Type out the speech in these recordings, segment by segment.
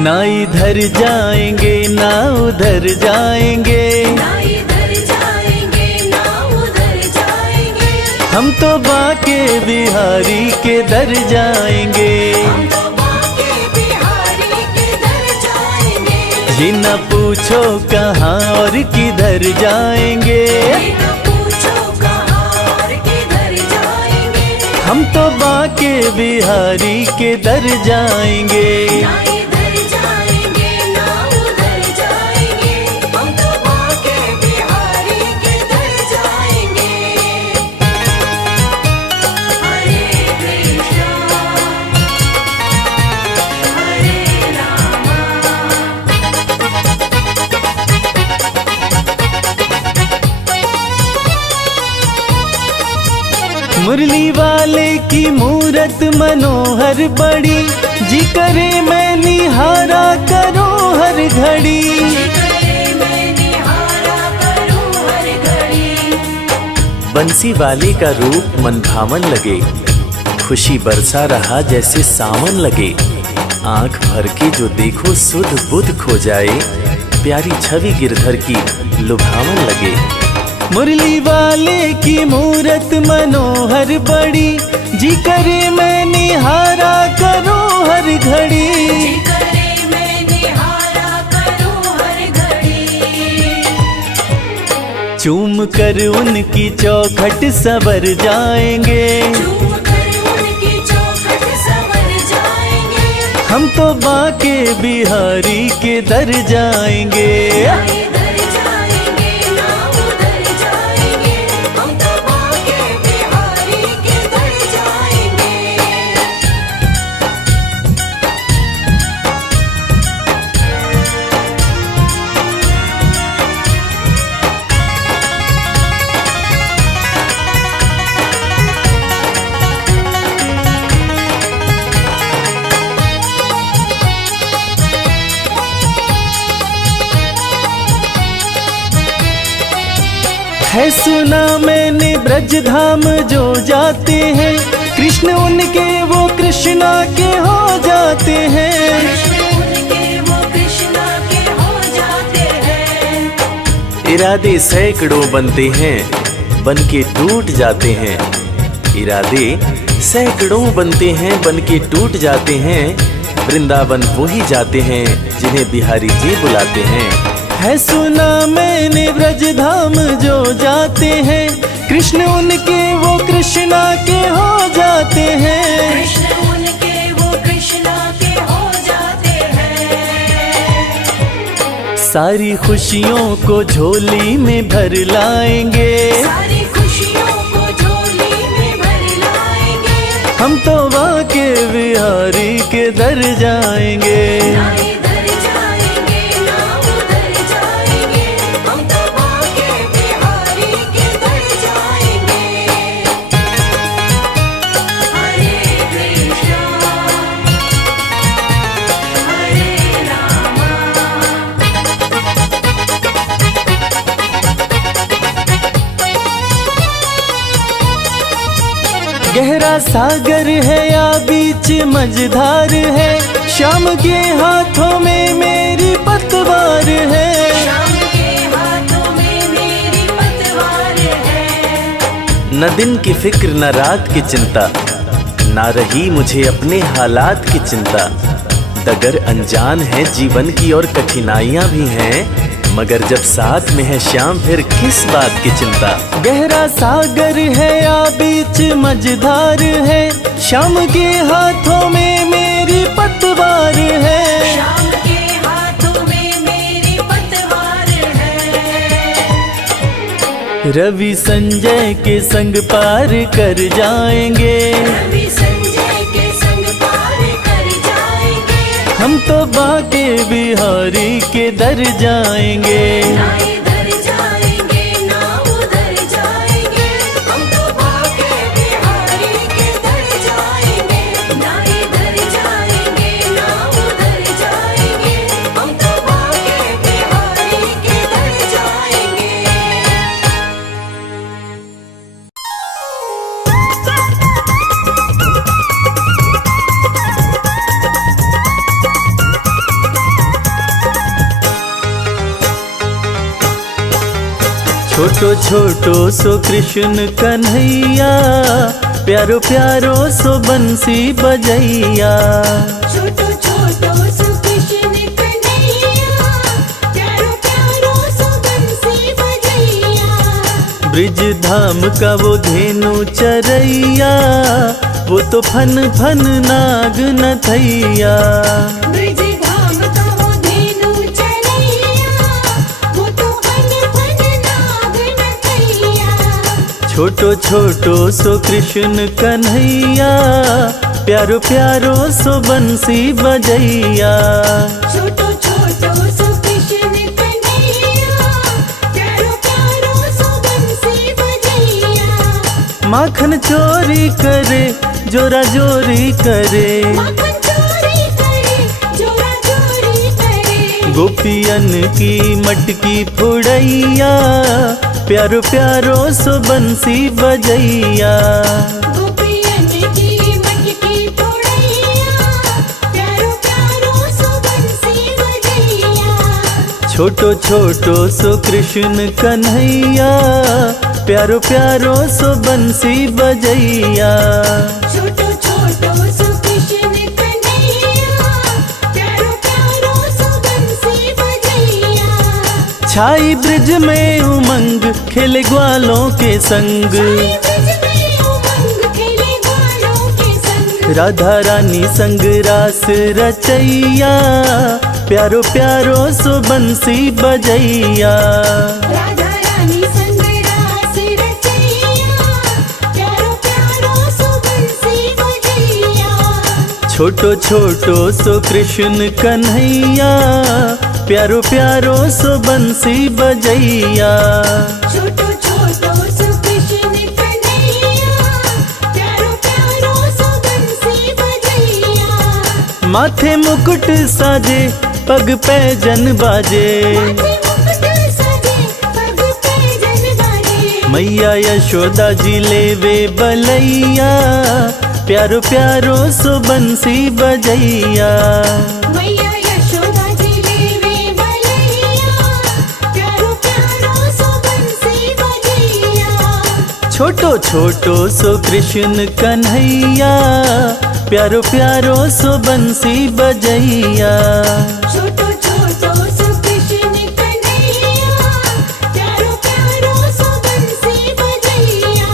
ना इधर जाएंगे ना उधर जाएंगे, ना इधर जाएंगे ना उधर जाएंगे, हम तो बाके बिहारी के दर जाएंगे। हम तो बाके बिहारी के दर जाएंगे। ये न पूछो कहाँ और किधर जाएंगे, ये न पूछो कहाँ और किधर जाएंगे, हम तो बाके बिहारी के दर जाएंगे। ना इधर जाएंगे ना उधर जाएंगे, हम तो बाके बिहारी के दर जाएंगे। हरे कृष्णा हरे रामा, मुरली वाले की मूरत मनोहर बड़ी, जी करे मैं निहारा करूं हर घड़ी। करे मैं निहारा करूं हर घड़ी, बंसी वाले का रूप मन भावन लगे, खुशी बरसा रहा जैसे सावन लगे। आंख भर के जो देखो सुध बुध खो जाए, प्यारी छवि गिरधर की लुभावन लगे। मुरली वाले की मूरत मनोहर बड़ी, जी करे मैं निहारा करूं हर घड़ी। करे मैं निहारा करूं हर घड़ी, चूम कर उनकी चौखट सवर जाएंगे, चूम कर उनकी चौखट संवर जाएंगे। हम तो बाके बिहारी के दर जाएंगे। ना इधर जाएंगे ना उधर जाएंगे, हम तो बाके बिहारी के दर जाएंगे। है सुना मैंने ब्रज धाम जो जाते हैं, कृष्ण उनके वो कृष्णा के हो जाते हैं। कृष्ण उनके वो कृष्णा के हो जाते हैं। इरादे सैकड़ों बनते हैं, बन के टूट जाते हैं। इरादे सैकड़ों बनते हैं, बन के टूट जाते हैं। वृंदावन वो ही जाते हैं जिन्हें बिहारी जी बुलाते हैं। है सुना मैंने ब्रज धाम जो जाते हैं, कृष्ण उनके वो कृष्णा के हो जाते हैं। कृष्ण उनके वो कृष्णा के हो जाते हैं। सारी खुशियों को झोली में भर लाएंगे, सारी खुशियों को झोली में भर लाएंगे, हम तो बाके बिहारी के दर जाएंगे। ना इधर जाएंगे ना उधर जाएंगे, हम तो बाके बिहारी के दर जाएंगे। हरे कृष्णा हरे रामा, गहरा सागर है या बीच मझधार है, शाम के हाथों में मेरी पतवार है। शाम के हाथों में मेरी पतवार है। न दिन की फिक्र न रात की चिंता, ना रही मुझे अपने हालात की चिंता। डगर अनजान है जीवन की और कठिनाइयां भी हैं, मगर जब साथ में है श्याम फिर किस बात की चिंता। गहरा सागर है या बीच मझधार है, श्याम के हाथों में मेरी पतवार है। शाम के हाथों में मेरी पतवार है। रवि संजय के संग पार कर जाएंगे, रवि संजय के संग पार कर जाएंगे, हम तो बाके बिहारी के दर जाएंगे। ना इधर जाएंगे ना उधर जाएंगे, हम तो बाके बिहारी के दर जाएंगे। ना इधर जाएंगे ना उधर जाएंगे, हम तो बाके बिहारी के दर जाएंगे। छोटो छोटो सो कृष्ण कन्हैया, प्यारो प्यारो सो बंसी बजैया। छोटो छोटो सो कृष्ण कन्हैया, प्यारो प्यारो सो बंसी बजैया। ब्रिज धाम का वो धेनु चरैया, वो तो फन फन नाग नथैया। ब्रिज धाम का वो धेनु चरैया, वो तो फन फन नाग नथैया। छोटो छोटो सो कृष्ण कन्हैया, प्यारो प्यारो सो बंसी बजैया। छोटो छोटो सो कृष्ण कन्हैया, प्यारो प्यारो सो बंसी बजैया। माखन चोरी करे, जोरा जोरी करे, माखन चोरी करे, जोरा चोरी करे। गोपियन की मटकी फुड़ैया, प्यारो प्यारो सो बंसी बजैया। गोपियन की मटकी फोड़ैया, प्यारो प्यारो सो बंसी बजैया। छोटो छोटो सो कृष्ण कन्हैया, प्यारो प्यारो सो बंसी बजैया। छोटो छोटो सो कृष्ण कन्हैया, प्यारो प्यारो सो बंसी बजैया। छाई ब्रिज में उमंग, खेले ग्वालों के संग। साई ब्रिज में उमंग, खेले ग्वालों के संग। राधा रानी संग रास रचैया, प्यारो प्यारो सो बंसी बजैया। राधा रानी संग रास रचैया, प्यारो प्यारो सो बंसी बजैया। छोटो छोटो सो कृष्ण कन्हैया, प्यारो प्यारो सो बंसी बजैया। छोटो छोटो सो कृष्ण कन्हैया, प्यारो प्यारो सो बंसी बजैया। माथे मुकुट साजे, पग पैजन बाजे, माथे मुकुट सजे, पग पैजन बाजे। मैया यशोदा जी लेवे बलैया, प्यारो प्यारो सो बंसी बजैया। मैया यशोदा जी लेवे बलैया, प्यारो प्यारो सो बंसी बजैया। छोटो छोटो सो कृष्ण कन्हैया, प्यारो प्यारो सो बंसी बजैया। छोटो छोटो सो कृष्ण कन्हैया, प्यारो प्यारो सो बंसी बजैया।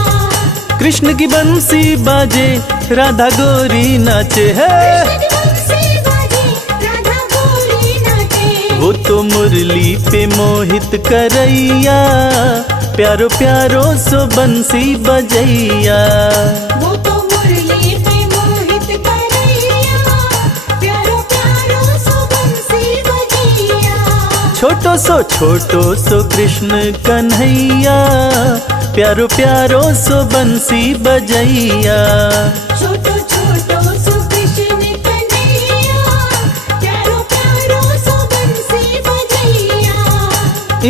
कृष्ण की बंसी बाजे, राधा गोरी नाचे है। बंसी बाजे, राधा गोरी नाचे। वो तो मुरली पे मोहित करैया, प्यारो प्यारो सो बंसी बजैया। वो तो मुरली पे मोहित करैया, प्यारो प्यारो सो बंसी बजैया। छोटो सो कृष्ण कन्हैया, प्यारो प्यारो सो बंसी बजैया। छोटो छोटो सो कृष्ण कन्हैया, प्यारो प्यारो सो बंसी बजैया।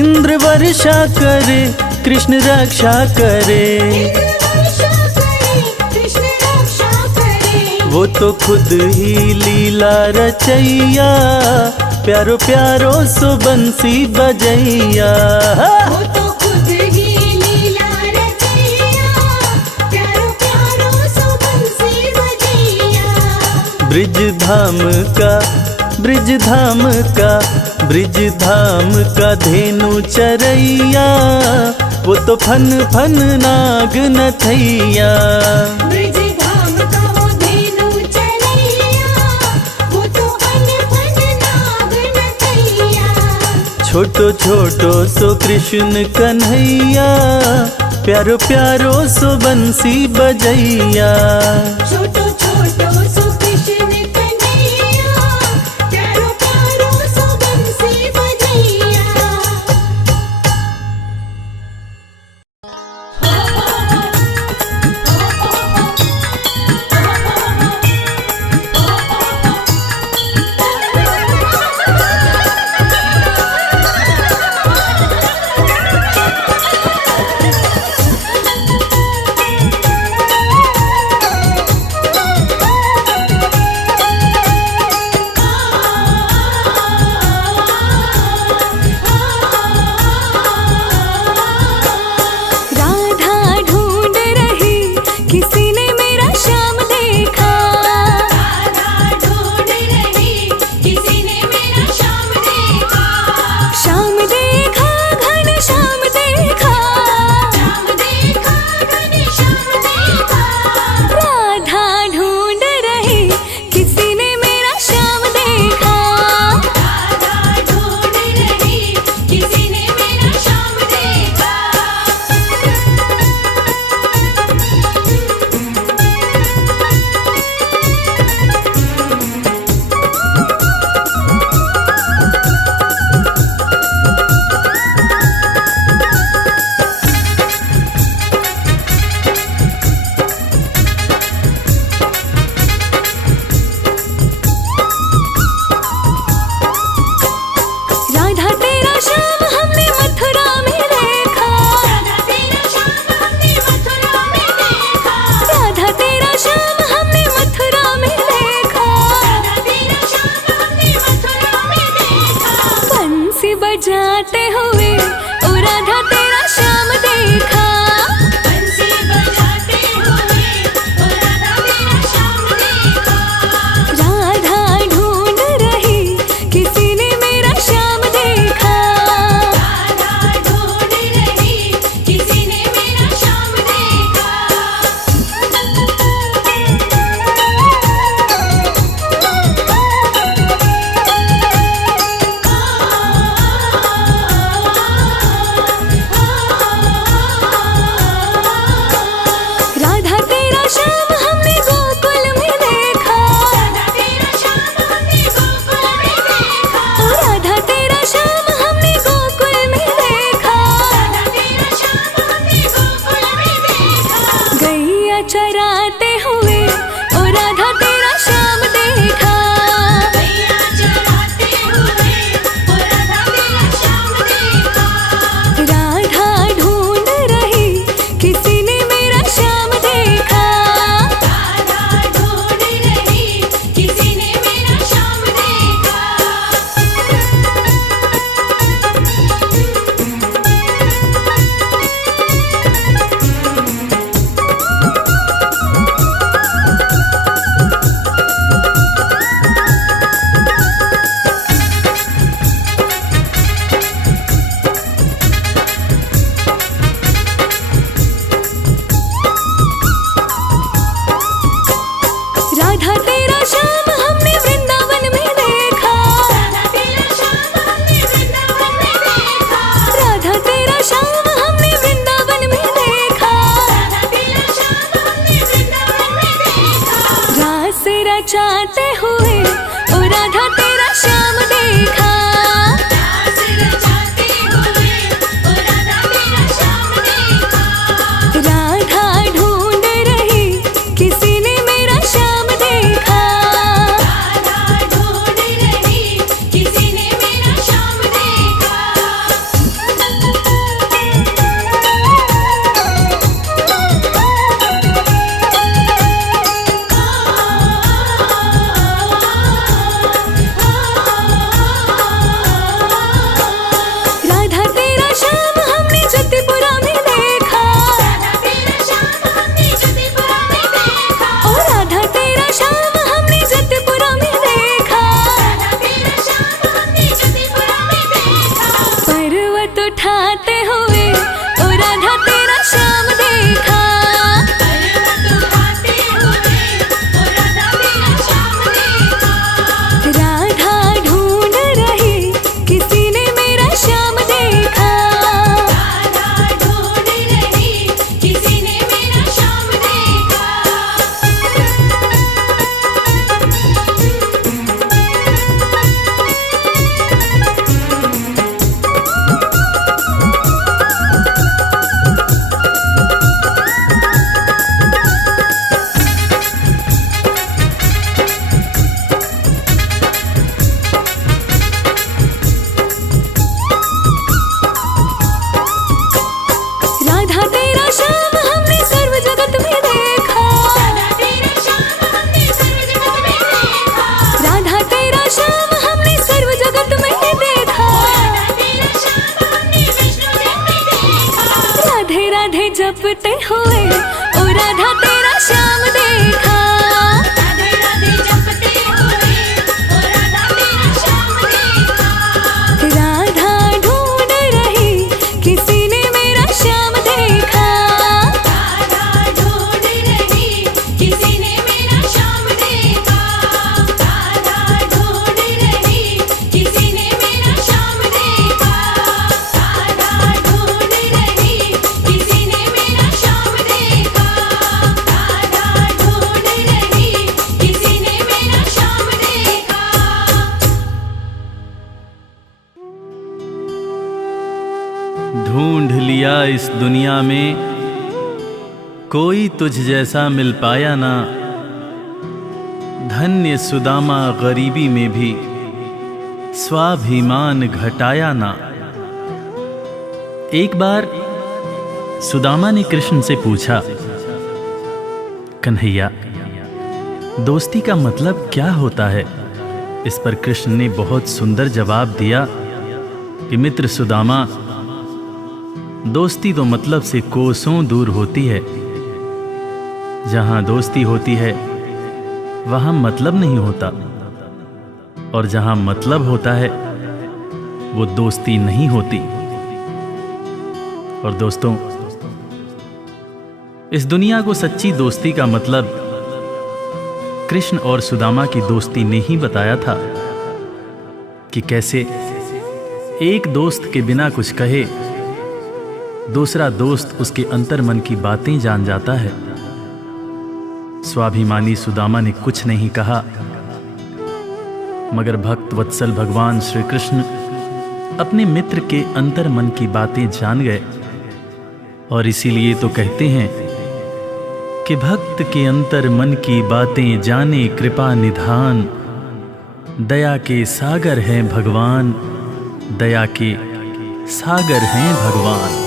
इंद्र वर्षा करे, कृष्ण रक्षा करे, इंद्र वर्षा करे, कृष्ण रक्षा करे। वो तो खुद ही लीला रचैया, प्यारो प्यारो सो बंसी बजैया। वो तो खुद ही लीला रचैया, प्यारो प्यारो सो बंसी बजैया। ब्रिज धाम का, ब्रिज धाम का, ब्रिज धाम का धेनु चरैया, वो तो फन फन नाग नथैया। ब्रिज धाम का वो धेनु चरैया, वो तो फन फन नाग नथैया। छोटो छोटो सो कृष्ण कन्हैया, प्यारो प्यारो सो बंसी बजैया। छोटो छोटो सो कृष्ण कन्हैया, प्यारो प्यारो सो बंसी बजैया। रचाते हुए ओ राधा तेरा श्याम देखा। रास रचाते हुए ओ राधा तेरा श्याम देखा। राधा ढूंढ रही किसी ने मेरा श्याम देखा। राधा ढूंढ रही किसी ने मेरा श्याम देखा। राधा तेरा श्याम हमने जतिपुरा में देखा। राधा तेरा श्याम हमने जतिपुरा में देखा। ओ राधा तेरा श्याम हमने जतिपुरा में देखा। राधा तेरा श्याम हमने जतिपुरा में देखा। पर्वत उठाते हुए ओ राधा तेरा श्याम देखा। पर्वत उठाते हुए ओ राधा तेरा श्याम देखा। राधा ढूंढ रही किसी ने मेरा श्याम देखा। राधा ढूंढ रही किसी ने मेरा श्याम देखा। राधा तेरा श्याम हमने सर्व जगत में देखा। राधा तेरा श्याम हमने सर्व जगत में देखा। राधा तेरा श्याम हमने सर्व जगत में देखा। राधा तेरा श्याम हमने विष्णु जन में देखा। राधे राधे जपते हुए ओ राधा तेरा श्याम देखा। राधे राधे जपते हुए ओ राधा तेरा श्याम देखा। राधा ढूंढ रही किसी ने मेरा श्याम देखा। राधा ढूंढ रही किसी ने मेरा श्याम देखा। राधा ढूंढ रही किसी ने मेरा श्याम देखा। राधा ढूंढ रही किसी ने मेरा श्याम देखा। राधा ढूंढ रही किसी ने मेरा श्याम देखा। ढूंढ लिया इस दुनिया में कोई तुझ जैसा मिल पाया ना। धन्य सुदामा गरीबी में भी स्वाभिमान घटाया ना। एक बार सुदामा ने कृष्ण से पूछा, कन्हैया दोस्ती का मतलब क्या होता है? इस पर कृष्ण ने बहुत सुंदर जवाब दिया कि मित्र सुदामा, दोस्ती तो मतलब से कोसों दूर होती है। जहां दोस्ती होती है वहां मतलब नहीं होता, और जहां मतलब होता है वो दोस्ती नहीं होती। और दोस्तों, इस दुनिया को सच्ची दोस्ती का मतलब कृष्ण और सुदामा की दोस्ती ने ही बताया था कि कैसे एक दोस्त के बिना कुछ कहे दूसरा दोस्त उसके अंतर मन की बातें जान जाता है। स्वाभिमानी सुदामा ने कुछ नहीं कहा, मगर भक्त वत्सल भगवान श्री कृष्ण अपने मित्र के अंतर मन की बातें जान गए। और इसीलिए तो कहते हैं कि भक्त के अंतर मन की बातें जाने कृपा निधान। दया के सागर हैं भगवान, दया के सागर हैं भगवान।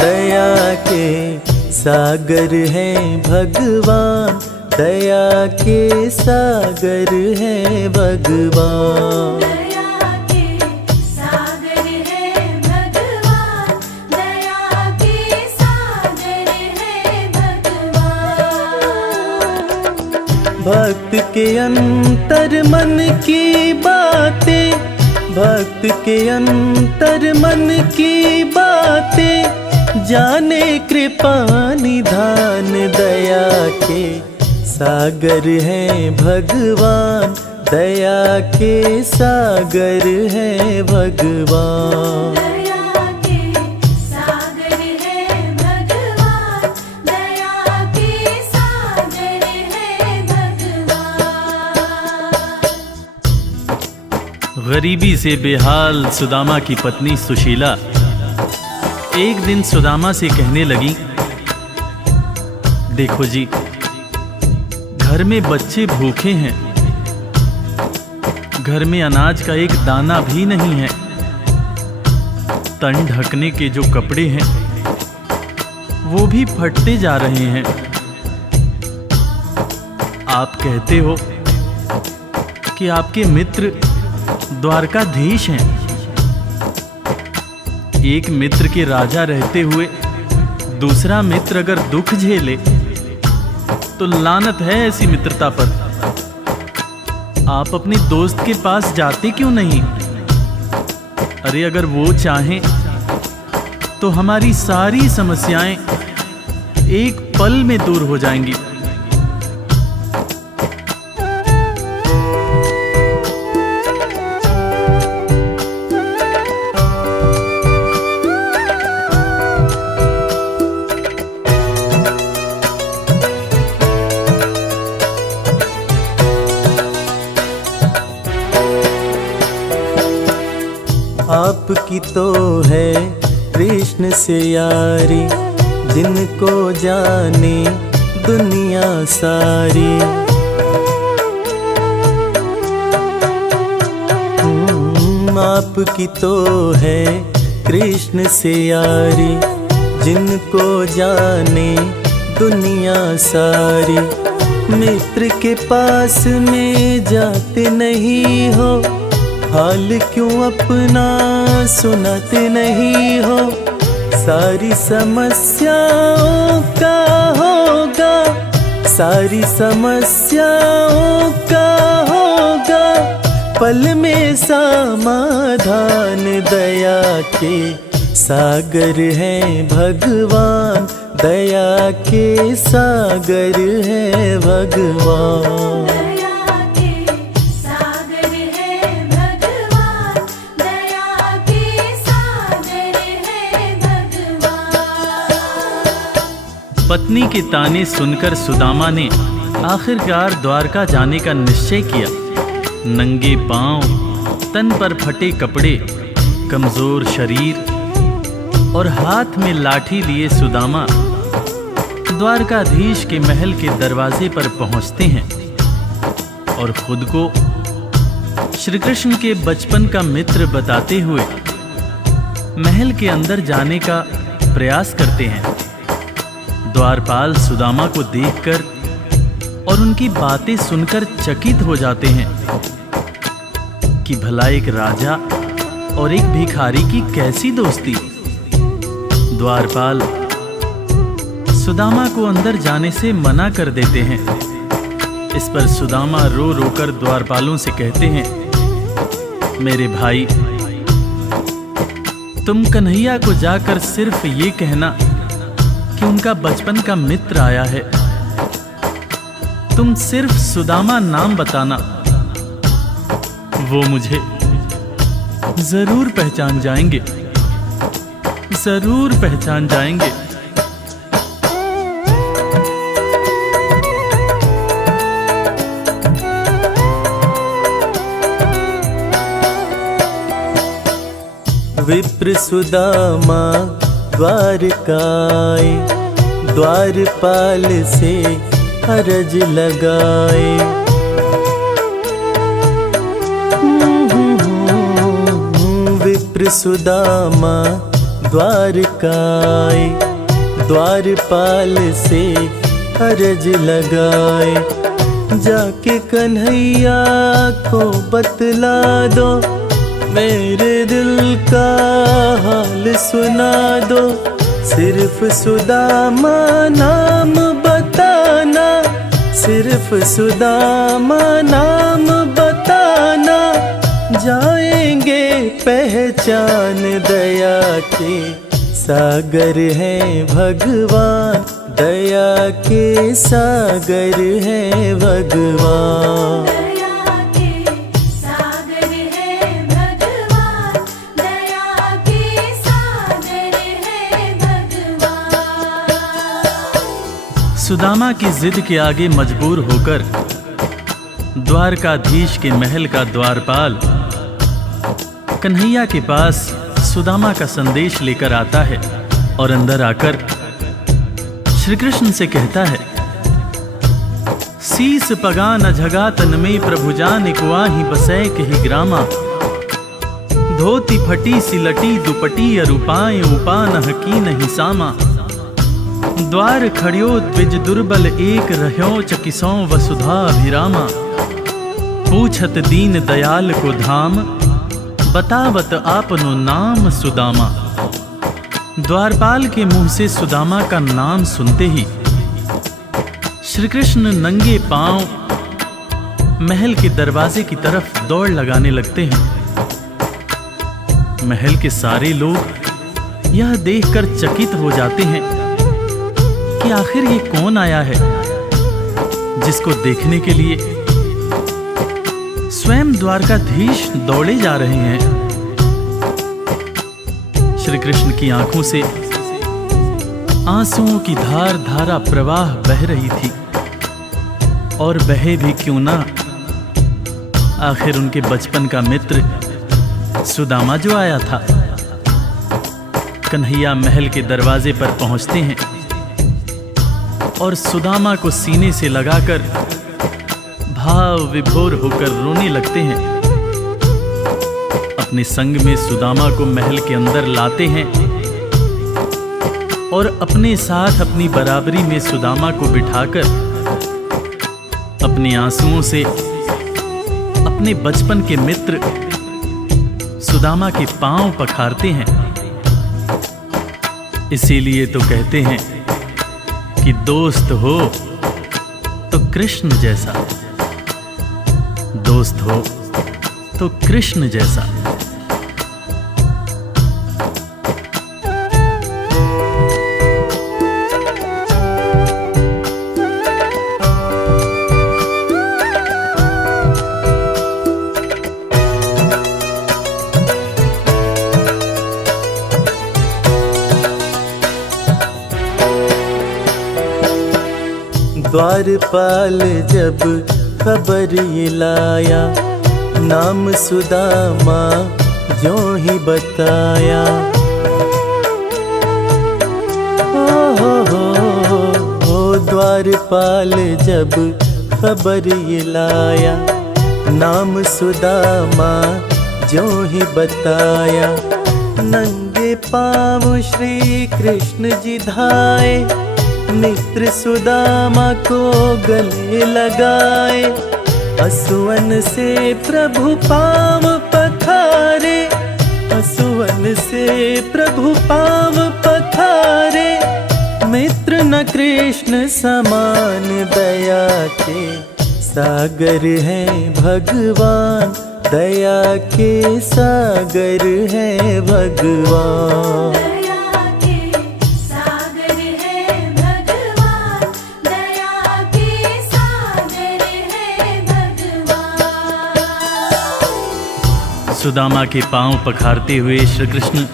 दया के सागर हैं भगवान, दया के सागर हैं भगवान। दया के सागर है भगवान। दया के सागर है भगवान। भक्त के अंतर मन की बातें, भक्त के अंतर मन की बातें जाने कृपा निधान दया के सागर हैं भगवान, दया के सागर हैं भगवान। दया के सागर है भगवान, दया के सागर है भगवान। गरीबी से बेहाल सुदामा की पत्नी सुशीला एक दिन सुदामा से कहने लगी, देखो जी, घर में बच्चे भूखे हैं, घर में अनाज का एक दाना भी नहीं है, तन ढकने के जो कपड़े हैं वो भी फटते जा रहे हैं। आप कहते हो कि आपके मित्र द्वारकाधीश हैं। एक मित्र के राजा रहते हुए दूसरा मित्र अगर दुख झेले तो लानत है ऐसी मित्रता पर। आप अपने दोस्त के पास जाते क्यों नहीं? अरे अगर वो चाहें तो हमारी सारी समस्याएं एक पल में दूर हो जाएंगी। आपकी तो है कृष्ण से यारी, जिनको जाने दुनिया सारी। आपकी तो है कृष्ण से यारी, जिनको जाने दुनिया सारी। मित्र के पास में जाते नहीं हो, हाल क्यों अपना सुनाते नहीं हो। सारी समस्याओं का होगा, सारी समस्याओं का होगा पल में समाधान। दया के सागर हैं भगवान, दया के सागर हैं भगवान। दया के सागर है भगवान, दया के सागर है भगवान। पत्नी के ताने सुनकर सुदामा ने आखिरकार द्वारका जाने का निश्चय किया। नंगे पांव, तन पर फटे कपड़े, कमजोर शरीर और हाथ में लाठी लिए सुदामा द्वारकाधीश के महल के दरवाजे पर पहुंचते हैं और खुद को श्री कृष्ण के बचपन का मित्र बताते हुए महल के अंदर जाने का प्रयास करते हैं। द्वारपाल सुदामा को देखकर और उनकी बातें सुनकर चकित हो जाते हैं कि भला एक राजा और एक भिखारी की कैसी दोस्ती। द्वारपाल सुदामा को अंदर जाने से मना कर देते हैं। इस पर सुदामा रो रो कर द्वारपालों से कहते हैं, मेरे भाई, तुम कन्हैया को जाकर सिर्फ ये कहना कि उनका बचपन का मित्र आया है। तुम सिर्फ सुदामा नाम बताना, वो मुझे जरूर पहचान जाएंगे, जरूर पहचान जाएंगे। विप्र सुदामा द्वारकाए, द्वारपाल से अरज लगाए। विप्र सुदामा द्वारकाए, द्वारपाल से अरज लगाए। जाके कन्हैया को बतला दो, मेरे दिल का हाल सुना दो। सिर्फ सुदामा नाम बताना, सिर्फ सुदामा नाम बताना। जाएंगे पहचान, दया के सागर है भगवान, दया के सागर है भगवान। दया के सागर है भगवान, दया के सागर है भगवान। सुदामा की जिद के आगे मजबूर होकर द्वारकाधीश के महल का द्वारपाल कन्हैया के पास सुदामा का संदेश लेकर आता है और अंदर आकर श्री कृष्ण से कहता है, शीस पगा न झगा तन में प्रभु जान कुआही बसै कही ग्रामा। धोती फटी सिलटी दुपटी अरूपाए उपा न की नहीं सामा। द्वार खड़ियो द्विज दुर्बल एक रह्यो चकिसों वसुधा अभिरामा। पूछत दीन दयाल को धाम, बतावत आपनो नाम सुदामा। द्वारपाल के मुंह से सुदामा का नाम सुनते ही श्री कृष्ण नंगे पांव महल के दरवाजे की तरफ दौड़ लगाने लगते हैं। महल के सारे लोग यह देखकर चकित हो जाते हैं कि आखिर ये कौन आया है जिसको देखने के लिए स्वयं द्वारकाधीश दौड़े जा रहे हैं। श्री कृष्ण की आंखों से आंसुओं की धार धारा प्रवाह बह रही थी, और बहे भी क्यों ना, आखिर उनके बचपन का मित्र सुदामा जो आया था। कन्हैया महल के दरवाजे पर पहुंचते हैं और सुदामा को सीने से लगाकर भाव विभोर होकर रोने लगते हैं। अपने संग में सुदामा को महल के अंदर लाते हैं और अपने साथ अपनी बराबरी में सुदामा को बिठाकर अपने आंसुओं से अपने बचपन के मित्र सुदामा के पांव पखारते हैं। इसीलिए तो कहते हैं कि दोस्त हो तो कृष्ण जैसा, दोस्त हो तो कृष्ण जैसा। द्वारपाल जब खबर ये लाया, नाम सुदामा जो ही बताया। हो द्वारपाल जब खबर ये लाया, नाम सुदामा जो ही बताया। नंगे पाँव श्री कृष्ण जी धाए, मित्र सुदामा को गले लगाए। असुवन से प्रभु पाँव पखारे, असुवन से प्रभु पाँव पखारे। मित्र न कृष्ण समान, दया के सागर है भगवान, दया के सागर है भगवान। सुदामा के पांव पखारते हुए श्री कृष्ण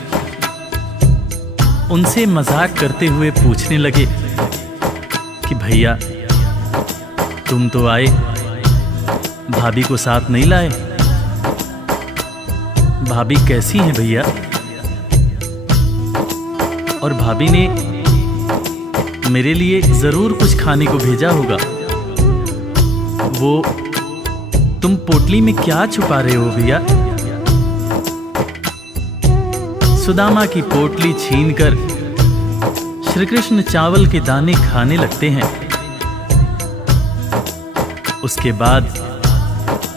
उनसे मजाक करते हुए पूछने लगे कि भैया तुम तो आए, भाभी को साथ नहीं लाए। भाभी कैसी हैं भैया? और भाभी ने मेरे लिए जरूर कुछ खाने को भेजा होगा। वो तुम पोटली में क्या छुपा रहे हो भैया? सुदामा की पोटली छीनकर श्री कृष्ण चावल के दाने खाने लगते हैं। उसके बाद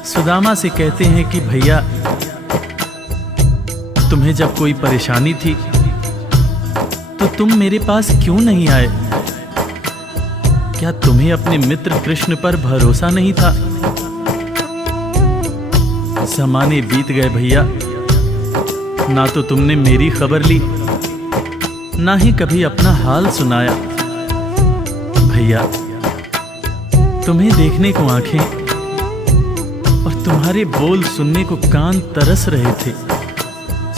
सुदामा से कहते हैं कि भैया तुम्हें जब कोई परेशानी थी तो तुम मेरे पास क्यों नहीं आए? क्या तुम्हें अपने मित्र कृष्ण पर भरोसा नहीं था? ज़माने बीत गए भैया, ना तो तुमने मेरी खबर ली ना ही कभी अपना हाल सुनाया। भैया, तुम्हें देखने को आंखें और तुम्हारे बोल सुनने को कान तरस रहे थे।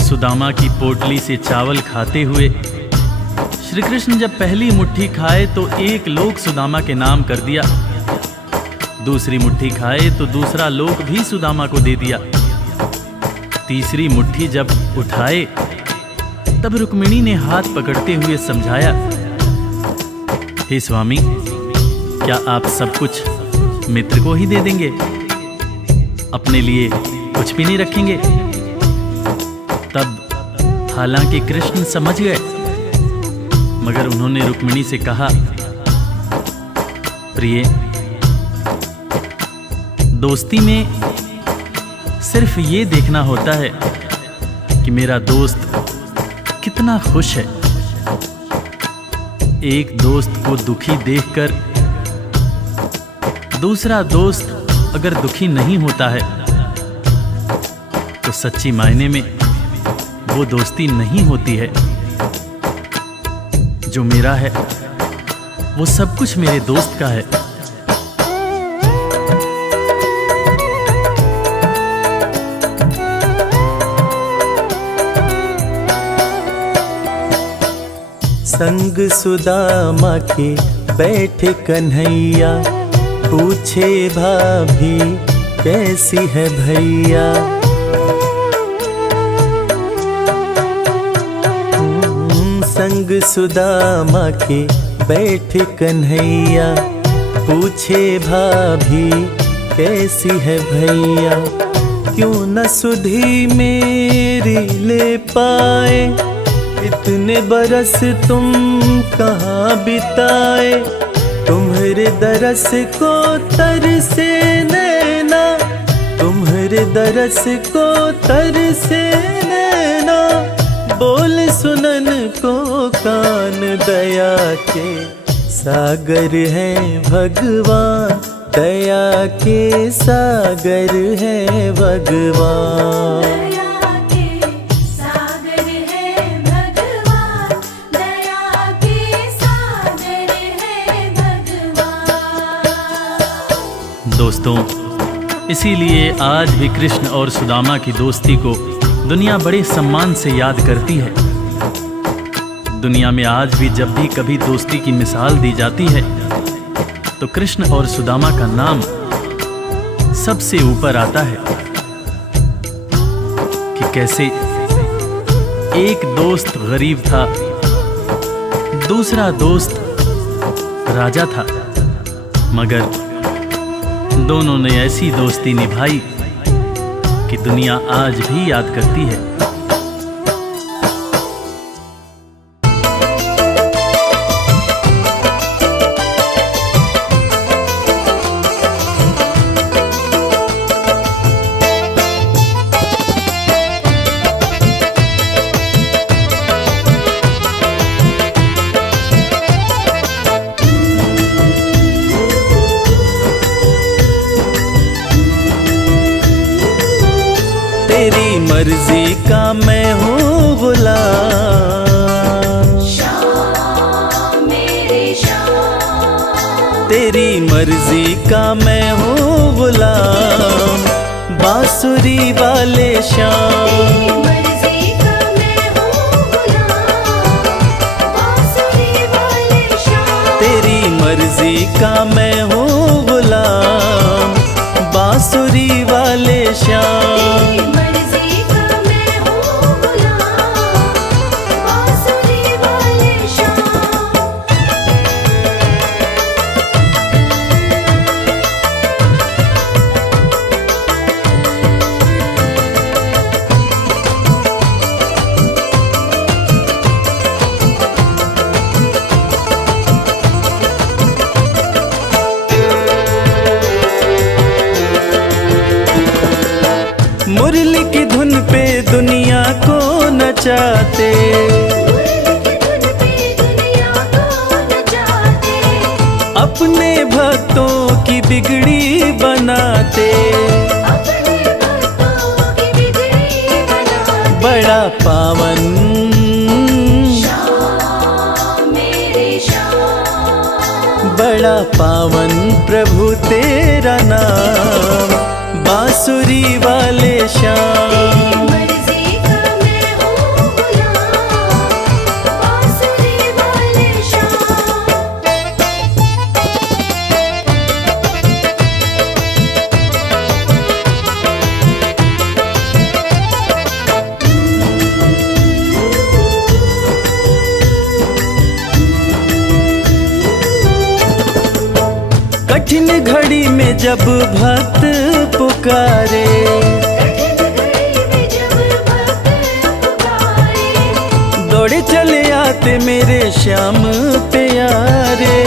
सुदामा की पोटली से चावल खाते हुए श्री कृष्ण जब पहली मुट्ठी खाए तो एक लोक सुदामा के नाम कर दिया, दूसरी मुट्ठी खाए तो दूसरा लोक भी सुदामा को दे दिया, तीसरी मुट्ठी जब उठाए तब रुक्मिणी ने हाथ पकड़ते हुए समझाया, हे स्वामी, क्या आप सब कुछ मित्र को ही दे देंगे, अपने लिए कुछ भी नहीं रखेंगे? तब हालांकि कृष्ण समझ गए, मगर उन्होंने रुक्मिणी से कहा, प्रिय, दोस्ती में सिर्फ ये देखना होता है कि मेरा दोस्त कितना खुश है। एक दोस्त को दुखी देखकर दूसरा दोस्त अगर दुखी नहीं होता है तो सच्ची मायने में वो दोस्ती नहीं होती है। जो मेरा है वो सब कुछ मेरे दोस्त का है। संग सुदामा के बैठे कन्हैया, पूछे भाभी कैसी है भैया। संग सुदामा के बैठे कन्हैया, पूछे भाभी कैसी है भैया। क्यों न सुधी मेरी ले पाए, इतने बरस तुम कहाँ बिताए। तुम्हारे दरस को तरसे नैना, तुम्हारे दरस को तरसे नैना। बोल सुनन को कान, दया के सागर है भगवान, दया के सागर है भगवान। दोस्तों, इसीलिए आज भी कृष्ण और सुदामा की दोस्ती को दुनिया बड़े सम्मान से याद करती है। दुनिया में आज भी जब भी कभी दोस्ती की मिसाल दी जाती है तो कृष्ण और सुदामा का नाम सबसे ऊपर आता है कि कैसे एक दोस्त गरीब था, दूसरा दोस्त राजा था, मगर दोनों ने ऐसी दोस्ती निभाई कि दुनिया आज भी याद करती है। तेरी मर्जी का मैं हूँ गुलाम, श्याम मेरे श्याम। तेरी मर्जी का मैं हूँ गुलाम, बांसुरी वाले श्याम। मर्जी का मैं हूँ गुलाम, बांसुरी वाले श्याम। तेरी मर्जी का मैं हूँ गुलाम, बांसुरी वाले श्याम। मर्जी का मैं हूँ गुलाम, बांसुरी वाले श्याम। मुरली की धुन पे दुनिया को नचाते, अपने भक्तों की बिगड़ी बनाते। बड़ा पावन बड़ा पावन प्रभु तेरा नाम, बांसुरी वाले श्याम। मर्जी का मैं हूँ गुलाम, बांसुरी वाले श्याम। कठिन घड़ी में जब भक्त पुकारे, कठिन घड़ी में जब भक्त पुकारे, दौड़े चले आते मेरे श्याम प्यारे।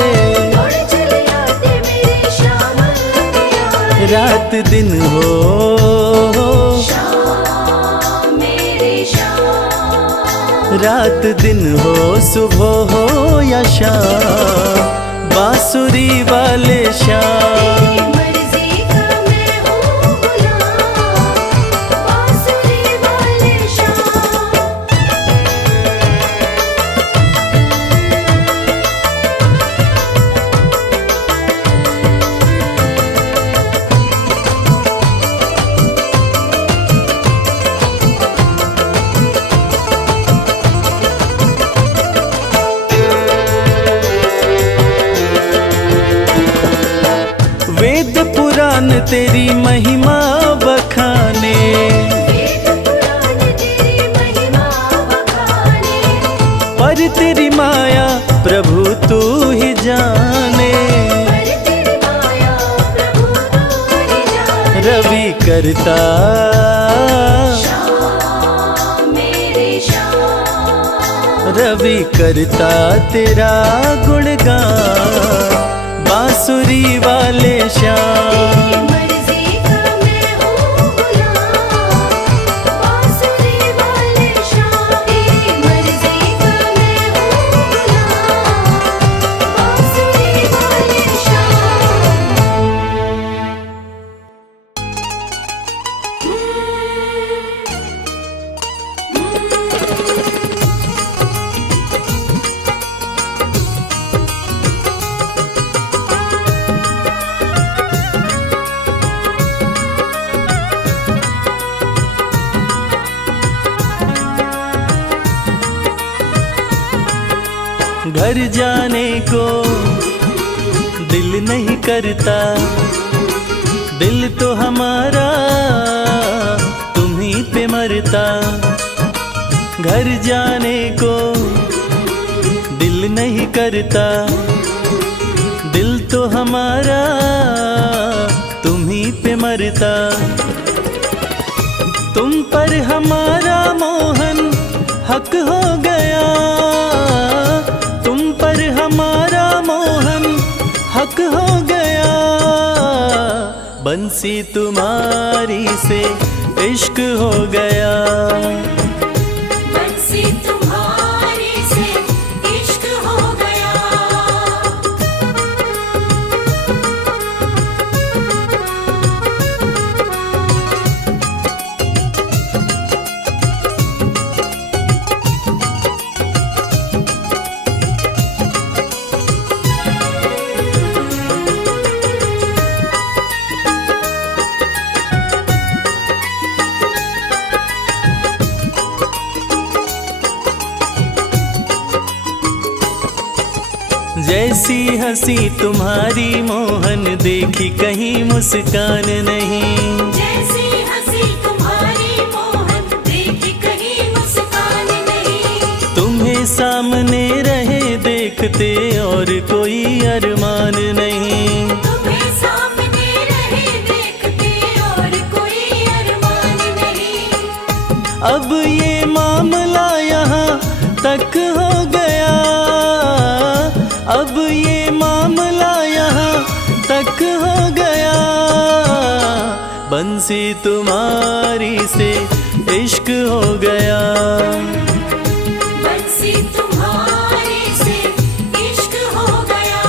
दौड़ चले आते मेरे श्याम प्यारे। रात दिन हो, श्याम मेरे श्याम। रात दिन हो, सुबह हो या शाम, बांसुरी वाले श्याम। मर्जी का मैं हूँ गुलाम, बांसुरी वाले श्याम। वेद पुराण तेरी महिमा बखाने, वेद पुराण तेरी महिमा बखाने, पर तेरी माया प्रभु तू ही जाने। पर तेरी माया प्रभु तू ही जाने। रवि करता, श्याम मेरे श्याम। रवि करता तेरा गुणगान, बांसुरी वाले श्याम। मर्जी का मैं हूँ गुलाम, बांसुरी वाले श्याम। मर्जी का मैं हूँ गुलाम, बांसुरी वाले श्याम। घर जाने को दिल नहीं करता, दिल तो हमारा तुम्हीं पे मरता। घर जाने को दिल नहीं करता, दिल तो हमारा तुम्हीं पे मरता। तुम पर हमारा मोहन हक हो गया, तुम पर हमारा मोहन हक हो गया। बंसी तुम्हारी से इश्क हो गया, बंसी तुम्हारी से इश्क हो गया। जैसी हंसी तुम्हारी मोहन देखी कहीं मुस्कान नहीं। जैसी हंसी तुम्हारी मोहन देखी कहीं मुस्कान नहीं। तुम्हें सामने रहे देखते और कोई अरमान नहीं। तुम्हें सामने रहे देखते और कोई अरमान नहीं। अब ये मामला यहाँ तक हो गया, अब ये मामला यहाँ तक हो गया। बंसी तुम्हारी से इश्क हो गया, बंसी तुम्हारी से इश्क हो गया।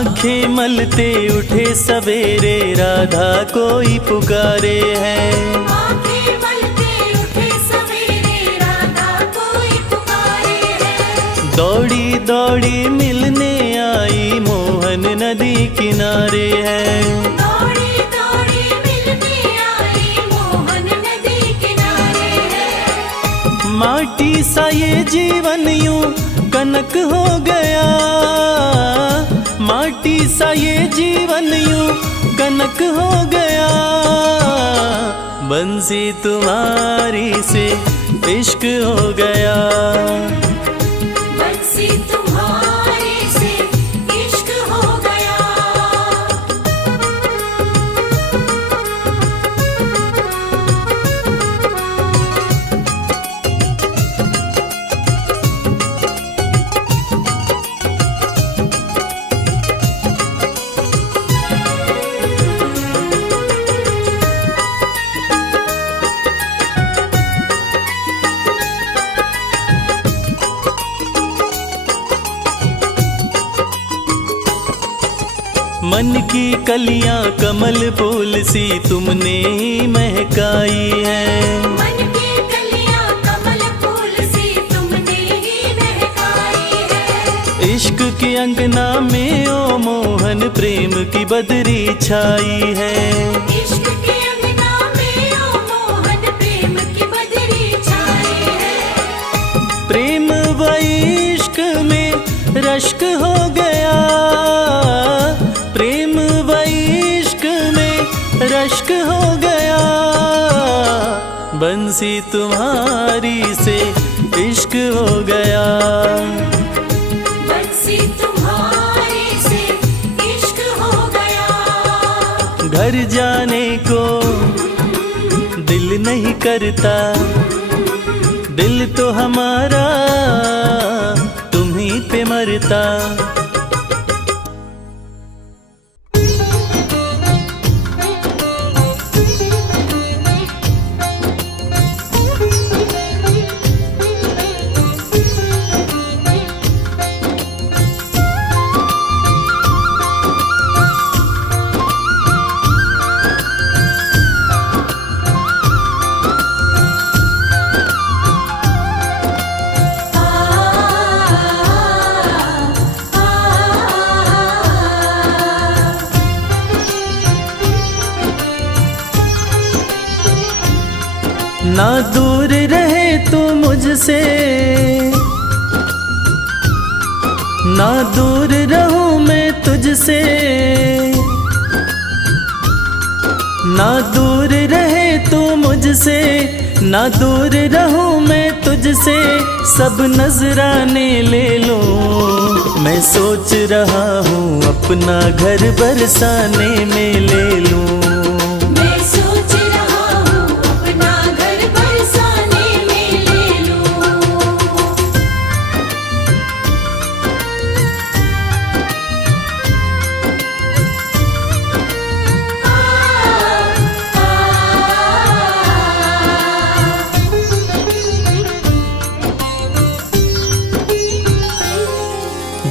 आंखें मलते उठे सवेरे राधा कोई पुकारे है। आंखें मलते उठे सवेरे राधा कोई पुकारे है। दौड़ी दौड़ी मिलने आई मोहन नदी किनारे है। दौड़ी दौड़ी मिलने आई मोहन नदी किनारे है। माटी सा ये जीवन यूं कनक हो गया, माटी सा ये जीवन यूं कनक हो गया। बंसी तुम्हारी से इश्क हो गया। बंसी तुम्हारे से इश्क हो गया। मन की कलियां कमल फूल सी तुमने ही महकाई है। मन की कलियां कमल फूल सी तुमने ही महकाई है। इश्क के अंगना में ओ मोहन प्रेम की बदरी छाई है। इश्क के अंगना में ओ मोहन प्रेम की बदरी छाई है। प्रेम व इश्क में रश्क हो गया। प्रेम व इश्क में रश्क हो गया। बंसी तुम्हारी से इश्क हो गया। बंसी तुम्हारे से इश्क हो गया। घर जाने को दिल नहीं करता, दिल तो हमारा तुम्हीं पे मरता। ना दूर रहे तू मुझसे, ना दूर रहूं मैं तुझसे। ना दूर रहे तू मुझसे, ना दूर रहूं मैं तुझसे। सब नजराने ले लो, मैं सोच रहा हूँ अपना घर बरसाने में ले लूं। मैं सोच रहा हूँ अपना घर बरसाने में ले लूं।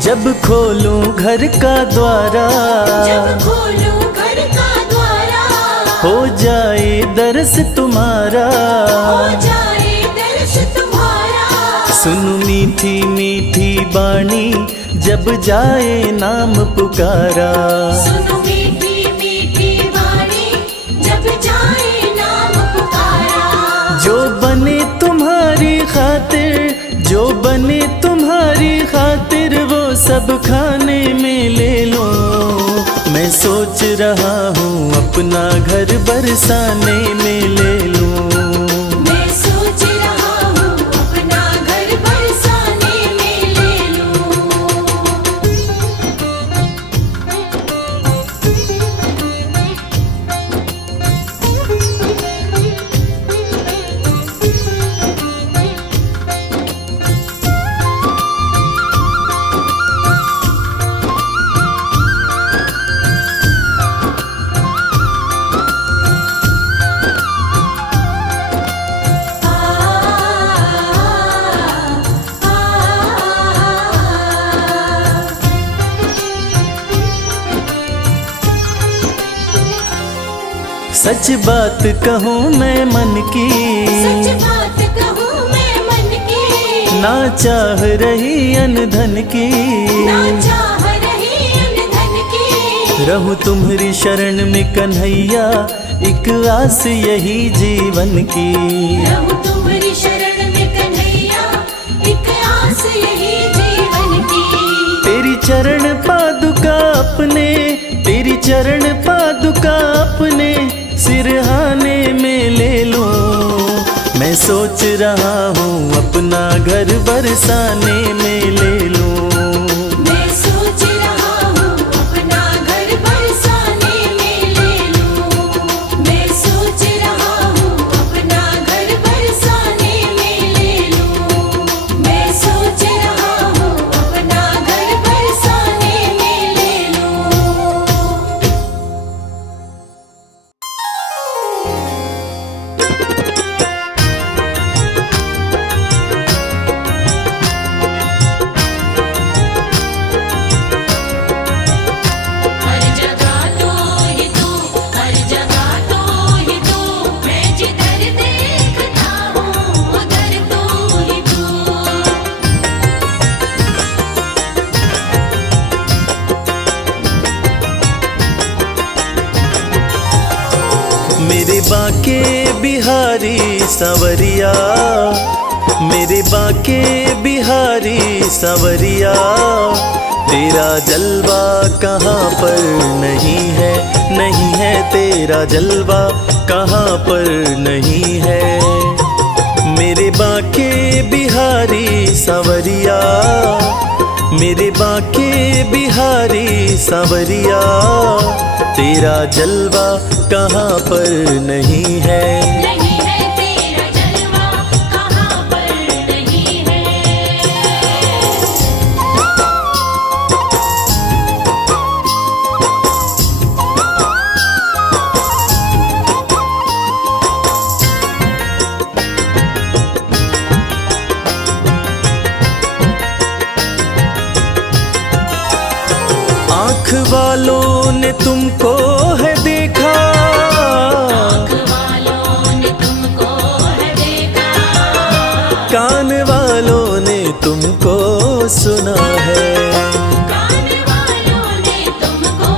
जब खोलूं घर का द्वारा, जब खोलूं घर का द्वारा, हो जाए दर्श तुम्हारा। हो जाए दर्श तुम्हारा। सुनो मीठी मीठी बाणी, जब जाए नाम पुकारा। सुनो मीठी मीठी वाणी, जब जाए नाम पुकारा। जो बने तुम्हारी खातिर, जो बने तुम्हारी खातिर, वो सब खाने में ले लो। मैं सोच रहा हूँ अपना घर बरसाने में ले लूं। मैं सोच रहा हूँ अपना घर बरसाने में ले लूं। सच बात कहूँ मैं मन की, सच बात कहूँ मैं मन की, ना चाह रही अनधन की, ना चाह रही अनधन की। रहूं तुम्हारी शरण में कन्हैया, एक आस यही जीवन की। रहूं तुम्हारी शरण में कन्हैया, एक आस यही जीवन की। तेरी चरण पादुका अपने, तेरी चरण पादुका अपने सिरहाने में ले लूं। मैं सोच रहा हूँ अपना घर बरसाने में ले लूं। मैं सोच रहा हूँ अपना घर बरसाने में ले लूं। मैं सोच रहा हूँ अपना घर बरसाने में ले लूं। मैं सोच रहा हूँ अपना घर बरसाने में ले लूं। हर जगह तो ही तू, हर जगह तो ही तू, मैं जिधर देखता हूँ उधर तो ही तू। मेरे बाके बिहारी सांवरिया, मेरे बाके बिहारी सांवरिया, तेरा जलवा कहाँ पर नहीं है, नहीं है तेरा जलवा कहाँ पर नहीं है। मेरे बाके बिहारी सांवरिया, मेरे बाके बिहारी सांवरिया, तेरा जलवा कहाँ पर नहीं है। नहीं है तेरा जलवा कहाँ पर नहीं है। आँख वालों ने तुमको है देखा, आँख वालों ने तुमको है देखा, कान वालों ने तुमको सुना है। कान वालों ने तुमको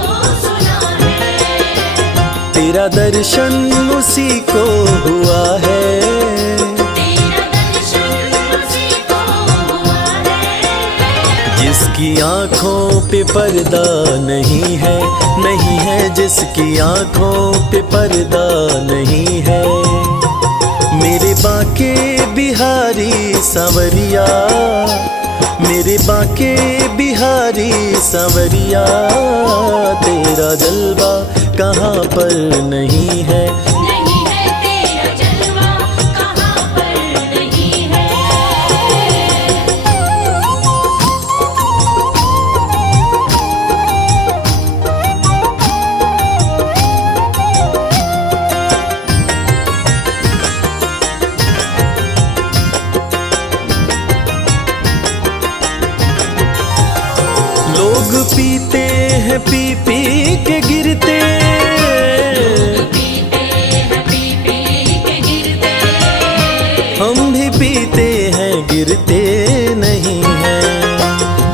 सुना है। तेरा दर्शन उसी को हुआ है, तेरा दर्शन उसी को हुआ है। जिसकी आँखों पे पर्दा नहीं है, नहीं है जिसकी आँखों पे पर्दा नहीं है। मेरे बाके बिहारी सांवरिया, मेरे बाके बिहारी सांवरिया, तेरा जलवा कहाँ पर नहीं है। नहीं है तेरा जलवा कहाँ पर नहीं है। लोग पीते हैं पी पी के गिरते, पीते हैं पी पी के गिरते, हम भी पीते हैं गिरते नहीं हैं।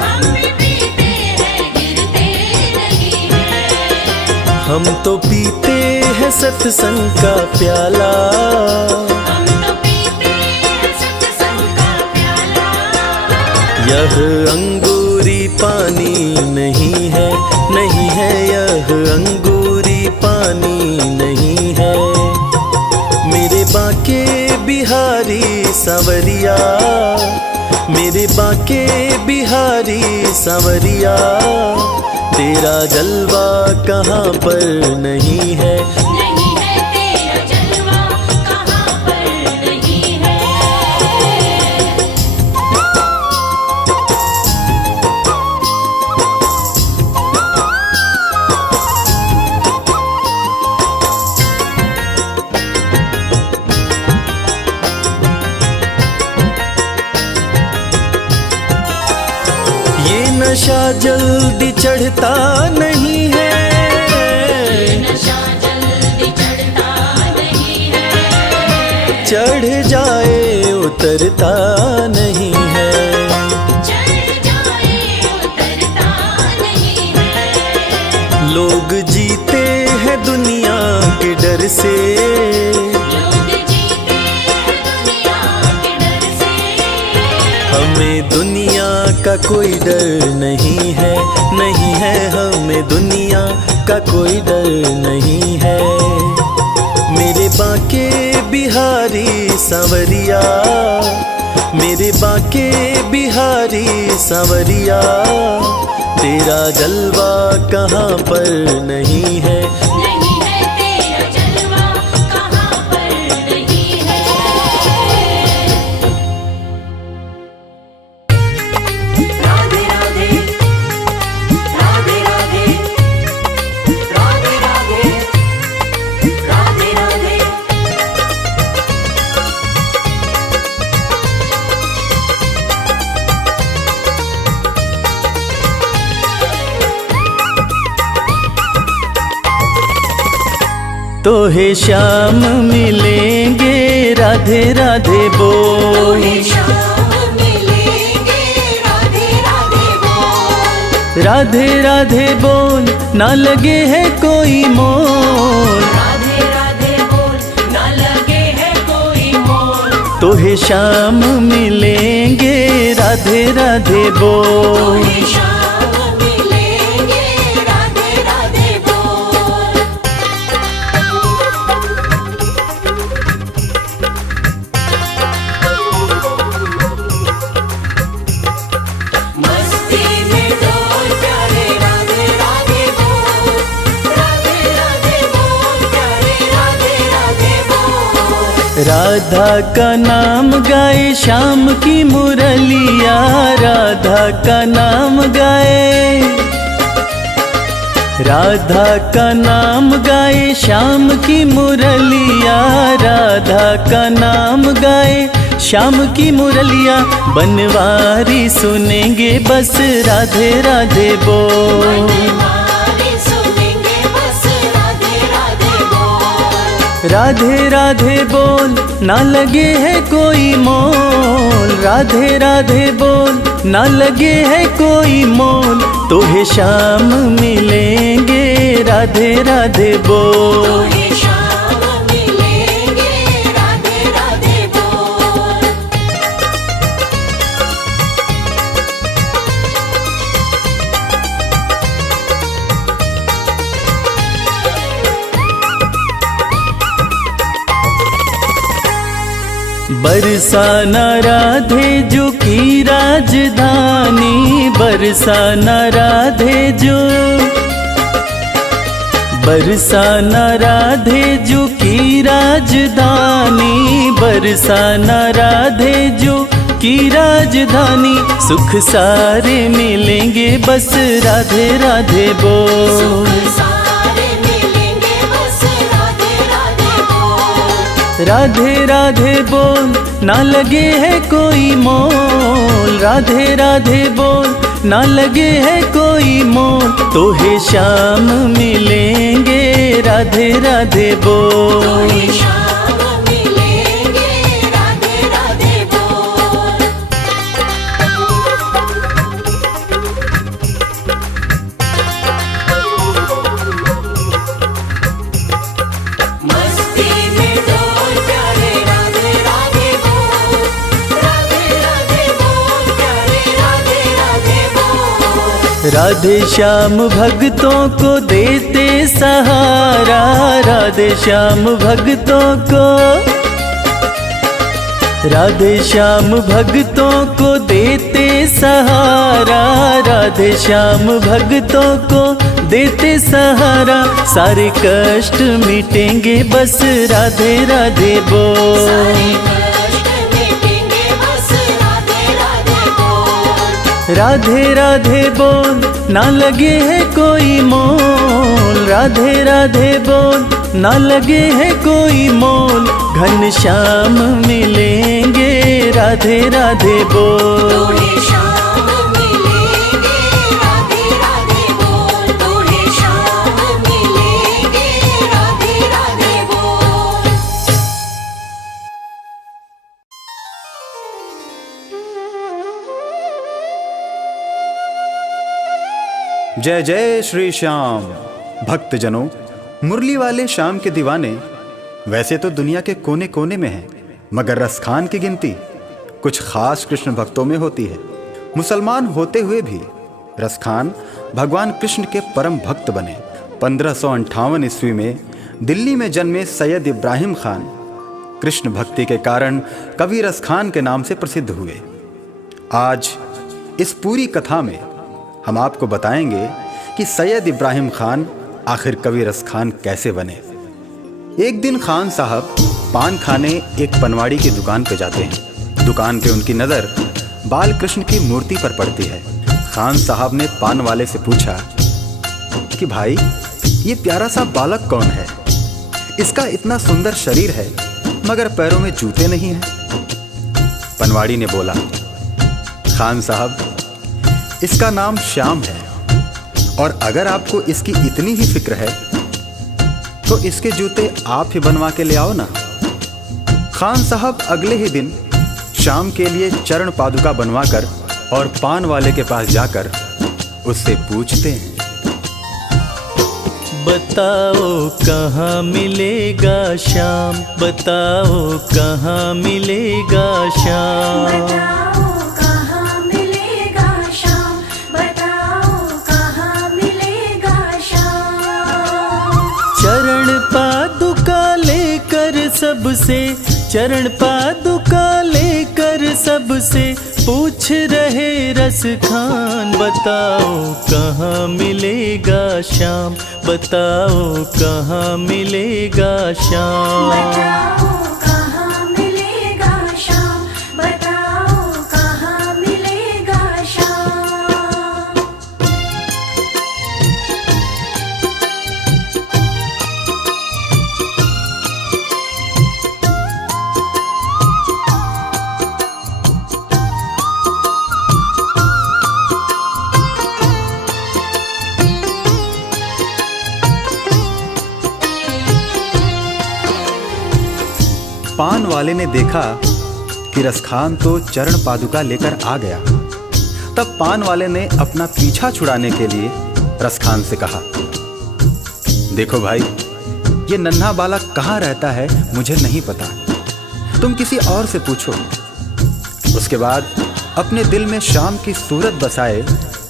हम भी पीते हैं गिरते नहीं है। हम तो पीते हैं सत्संग का प्याला, हम तो पीते हैं सत्संग का प्याला। यह अंगूरी पानी नहीं है, नहीं है यह अंगूरी पानी नहीं है। मेरे बाके बिहारी सांवरिया, मेरे बाके बिहारी सांवरिया, तेरा जलवा कहाँ पर नहीं है। नहीं है तेरा जलवा कहाँ पर नहीं है। ये नशा जल्दी चढ़ता नहीं है, नशा जल्दी चढ़ता उतरता नहीं है। चढ़ जाए उतरता नहीं है। लोग जीते हैं दुनिया के डर से, लोग जीते हैं दुनिया के डर से। हमें दुनिया का कोई डर नहीं है, नहीं है हमें दुनिया का कोई डर नहीं है। मेरे बाके बिहारी सांवरिया, मेरे बाके बिहारी सांवरिया, तेरा जलवा कहाँ पर नहीं है। नहीं है तेरा जलवा कहाँ पर नहीं है। राधे राधे राधे राधे राधे राधे राधे राधे। तोहे शाम मिलेंगे राधे राधे बोल, शाम मिलेंगे राधे राधे बोल। राधे राधे बोल, ना लगे है कोई मोल। राधे राधे बोल, ना लगे है कोई मोल। तोहे शाम मिलेंगे राधे राधे बोल। शाम मिलेंगे राधे राधे बोल। मस्ती में डोल प्यारे राधे राधे बोल। राधे राधे बोल प्यारे राधे राधे बोल। राधा का नाम गाए श्याम की मुरलिया, राधा का नाम गाए, राधा का नाम गाए श्याम की मुरलिया, राधा का नाम गाए श्याम की मुरलिया। बनवारी सुनेंगे बस राधे राधे बोल। हमारी सुनेंगे बस राधे राधे बोल। राधे राधे बोल, ना लगे है कोई मोल। राधे राधे बोल, ना लगे है कोई मोल। तोहे शाम मिलेंगे राधे राधे बोल। शाम मिलेंगे राधे राधे बोल। बरसाना राधे जो की राजधानी, बरसाना राधे जो, बरसाना राधे जो की राजधानी, बरसाना राधे जो की राजधानी। सुख सारे मिलेंगे बस राधे राधे बोल। सारे मिलेंगे बस राधे राधे बोल। राधे राधे बोल, ना लगे है कोई मोल। राधे राधे बोल, ना लगे है कोई मोल। तोहे शाम मिलेंगे राधे राधे बोल। शाम मिलेंगे राधे राधे बोल। मस्ती में डोल प्यारे राधे राधे बोल। राधे राधे बोल प्यारे राधे राधे बोल। राधे श्याम भक्तों को देते सहारा, राधे श्याम भक्तों को, राधे श्याम भक्तों को देते सहारा, राधे श्याम भक्तों को देते सहारा। सारे कष्ट मिटेंगे बस राधे राधे बोल। कष्ट मिटेंगे बस राधे राधे बोल। राधे राधे बोल, ना लगे है कोई मोल। राधे राधे बोल, ना लगे है कोई मोल। घन श्याम मिलेंगे राधे राधे बोल। शाम मिलेंगे राधे राधे बोल। तोहे शाम मिलेंगे राधे राधे बोल। जय जय श्री श्याम। भक्तजनों, मुरली वाले श्याम के दीवाने वैसे तो दुनिया के कोने कोने में हैं, मगर रसखान की गिनती कुछ खास कृष्ण भक्तों में होती है। मुसलमान होते हुए भी रसखान भगवान कृष्ण के परम भक्त बने। 1558 ईस्वी में दिल्ली में जन्मे सैयद इब्राहिम खान कृष्ण भक्ति के कारण कवि रसखान के नाम से प्रसिद्ध हुए। आज इस पूरी कथा में हम आपको बताएंगे कि सैयद इब्राहिम खान आखिर कवि रसखान कैसे बने। एक दिन खान साहब पान खाने एक पनवाड़ी की दुकान पर जाते हैं। दुकान पे उनकी नज़र बाल कृष्ण की मूर्ति पर पड़ती है। खान साहब ने पान वाले से पूछा कि भाई, ये प्यारा सा बालक कौन है? इसका इतना सुंदर शरीर है मगर पैरों में जूते नहीं हैं। पनवाड़ी ने बोला, खान साहब, इसका नाम श्याम है और अगर आपको इसकी इतनी ही फिक्र है तो इसके जूते आप ही बनवा के ले आओ ना। खान साहब अगले ही दिन श्याम के लिए चरण पादुका बनवाकर और पान वाले के पास जाकर उससे पूछते हैं, बताओ कहाँ मिलेगा श्याम, बताओ कहाँ मिलेगा श्याम। बताओ कहाँ मिलेगा श्याम, बताओ कहाँ मिलेगा श्याम। चरण पादुका लेकर सबसे, चरण पादुका लेकर सबसे पूछ रहे रसखान, बताओ कहाँ मिलेगा श्याम, बताओ कहाँ मिलेगा श्याम। बताओ कहाँ मिलेगा श्याम, बताओ कहाँ मिलेगा श्याम। पान वाले ने देखा कि रसखान तो चरण पादुका लेकर आ गया। तब पान वाले ने अपना पीछा छुड़ाने के लिए रसखान से कहा, देखो भाई, ये नन्हा बालक कहाँ रहता है मुझे नहीं पता, तुम किसी और से पूछो। उसके बाद अपने दिल में श्याम की सूरत बसाए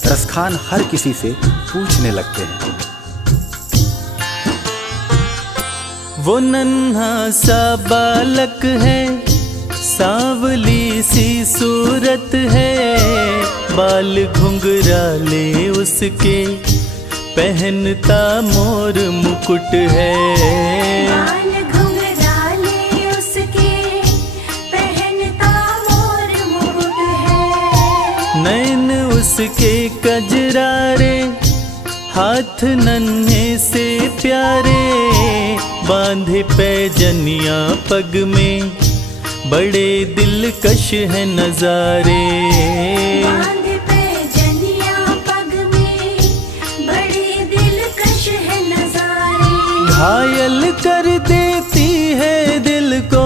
रसखान हर किसी से पूछने लगते हैं। वो नन्हा सा बालक है, सांवली सी सूरत है, बाल घुंघराले उसके, पहनता मोर मुकुट है। बाल घुंघराले उसके, पहनता मोर मुकुट है। नैन उसके कजरारे, हाथ नन्हे से प्यारे, बांधे पैजनिया पग में, बड़े दिलकश है नजारे। बांधे पैजनिया पग में, बड़े दिलकश है नजारे। घायल कर देती है दिल को,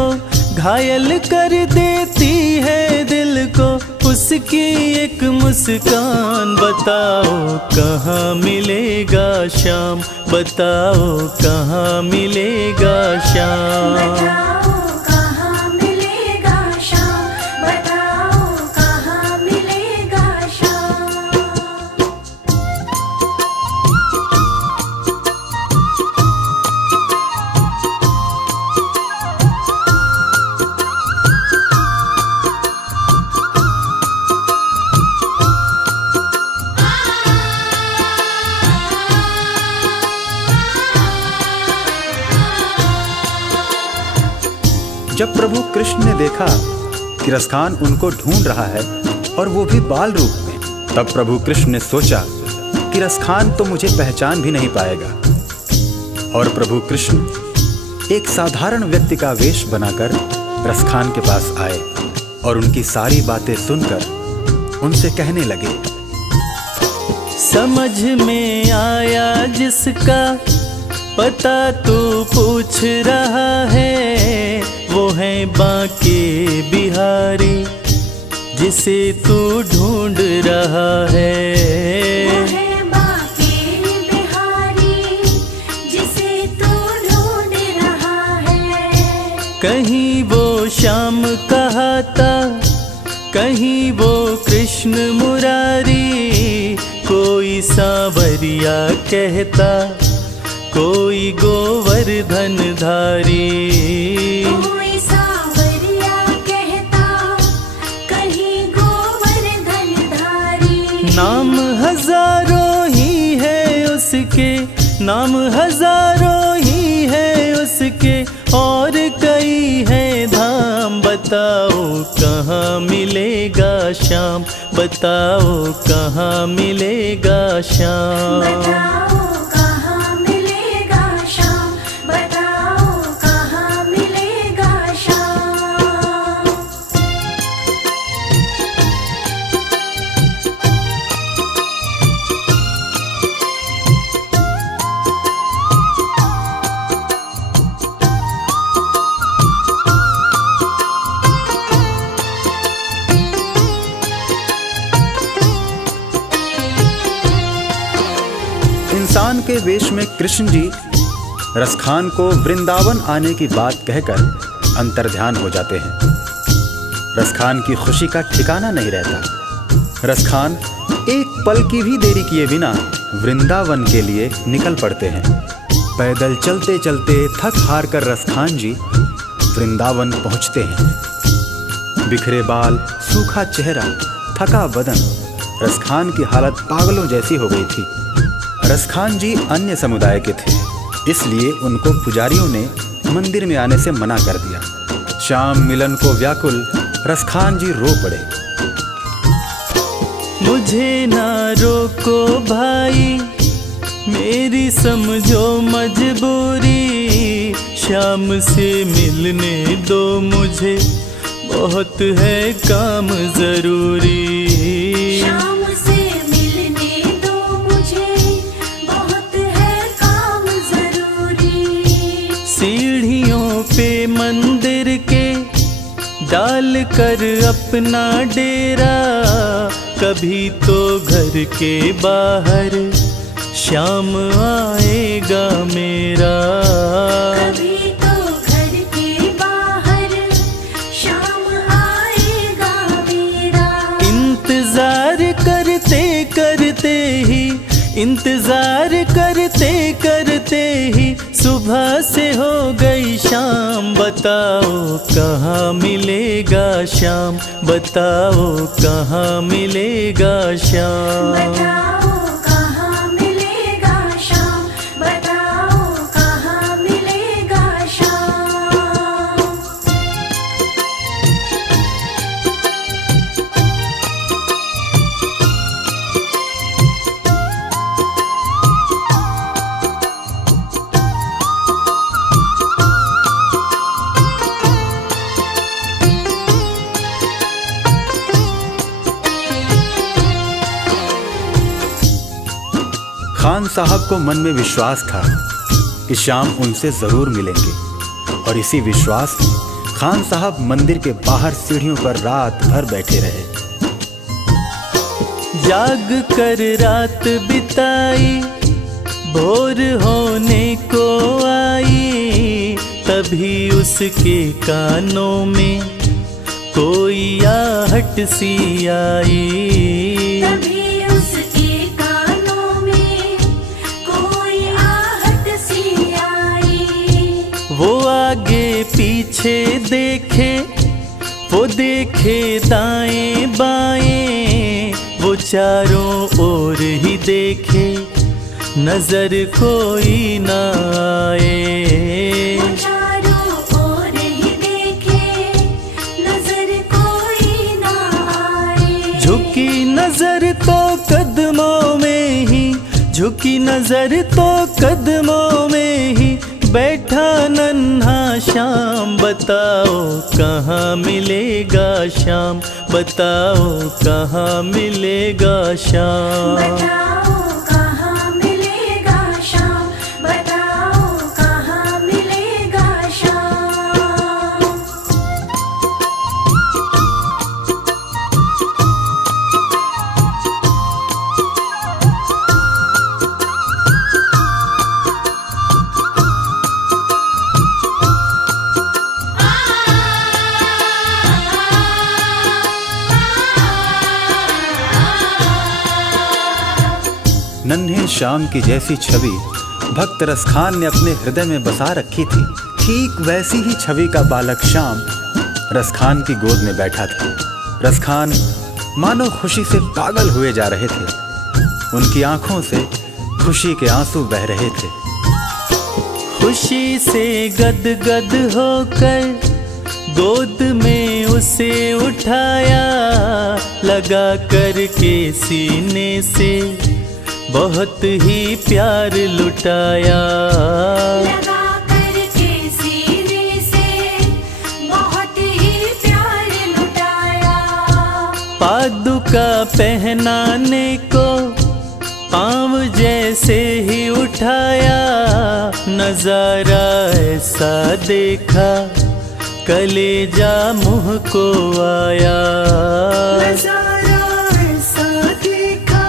घायल कर देती है दिल को, उसकी एक मुस्कान, बताओ कहाँ मिलेगा श्याम, बताओ कहाँ मिलेगा श्याम। बताओ कहाँ मिलेगा श्याम, बताओ कहाँ मिलेगा श्याम। जब प्रभु कृष्ण ने देखा कि रसखान उनको ढूंढ रहा है और वो भी बाल रूप में, तब प्रभु कृष्ण ने सोचा कि रसखान तो मुझे पहचान भी नहीं पाएगा। और प्रभु कृष्ण एक साधारण व्यक्ति का वेश बनाकर रसखान के पास आए और उनकी सारी बातें सुनकर उनसे कहने लगे, समझ में आया जिसका पता तू पूछ रहा है, वो है बांके बिहारी जिसे तू ढूंढ रहा है। वो है बांके कहीं वो श्याम कहाता, कहीं वो कृष्ण मुरारी। कोई सांवरिया कहता, कोई गोवर्धन धारी। कोई सांवरिया कहता, कहीं गोवर्धन धारी। नाम हजारों ही है उसके, नाम हजारों ही है उसके, और कई है धाम। बताओ कहाँ मिलेगा श्याम, बताओ कहाँ मिलेगा श्याम। बताओ कहाँ मिलेगा श्याम, बताओ कहाँ मिलेगा श्याम। इंसान के वेश में कृष्ण जी रसखान को वृंदावन आने की बात कहकर अंतर्ध्यान हो जाते हैं। रसखान की खुशी का ठिकाना नहीं रहता। रसखान एक पल की भी देरी किए बिना वृंदावन के लिए निकल पड़ते हैं। पैदल चलते चलते थक हार कर रसखान जी वृंदावन पहुंचते हैं। बिखरे बाल, सूखा चेहरा, थका बदन, रसखान की हालत पागलों जैसी हो गई थी। रसखान जी अन्य समुदाय के थे, इसलिए उनको पुजारियों ने मंदिर में आने से मना कर दिया। शाम मिलन को व्याकुल रसखान जी रो पड़े। मुझे ना रोको भाई, मेरी समझो मजबूरी। शाम से मिलने दो मुझे, बहुत है काम जरूरी। शाम से मिलने दो मुझे, बहुत है काम जरूरी। सीढ़ियों पे मंदिर के डाल कर अपना डेरा, कभी तो घर के बाहर श्याम आएगा मेरा। कभी तो घर के बाहर शाम आएगा मेरा। इंतजार करते करते ही, इंतजार करते करते ही सुबह से हो गई शाम। बताओ कहाँ मिलेगा श्याम, बताओ कहाँ मिलेगा श्याम। बताओ कहाँ मिलेगा श्याम, बताओ कहाँ मिलेगा श्याम। खान साहब को मन में विश्वास था कि श्याम उनसे जरूर मिलेंगे, और इसी विश्वास में खान साहब मंदिर के बाहर सीढ़ियों पर रात भर बैठे रहे। जाग कर रात बिताई, भोर होने को आई, तभी उसके कानों में कोई आहट सी आई। तभी उसके कानों में कोई आहट सी आई। वो आगे पीछे देखे, वो देखे दाएं बाएं, वो चारों ओर ही देखे, नजर कोई ना आए। वो चारों ओर ही देखे, नजर कोई ना आए। झुकी नजर तो कदमों में ही, झुकी नजर तो कदमों में ही बैठा नन्हा श्याम। बताओ कहाँ मिलेगा श्याम, बताओ कहाँ मिलेगा श्याम। बताओ कहाँ मिलेगा श्याम, बताओ कहाँ मिलेगा श्याम। आ नन्हे श्याम की जैसी छवि भक्त रसखान ने अपने हृदय में बसा रखी थी, ठीक वैसी ही छवि का बालक श्याम रसखान की गोद में बैठा था। रसखान मानो खुशी से पागल हुए जा रहे थे। उनकी आंखों से खुशी के आंसू बह रहे थे। खुशी से गदगद होकर गोद में उसे उठाया, लगा करके सीने से बहुत ही प्यार लुटाया। लगा करके सीने से बहुत ही प्यार लुटाया। पादुका पहनाने को पाँव जैसे ही उठाया, नजारा ऐसा देखा कलेजा मुँह को आया। नजारा ऐसा देखा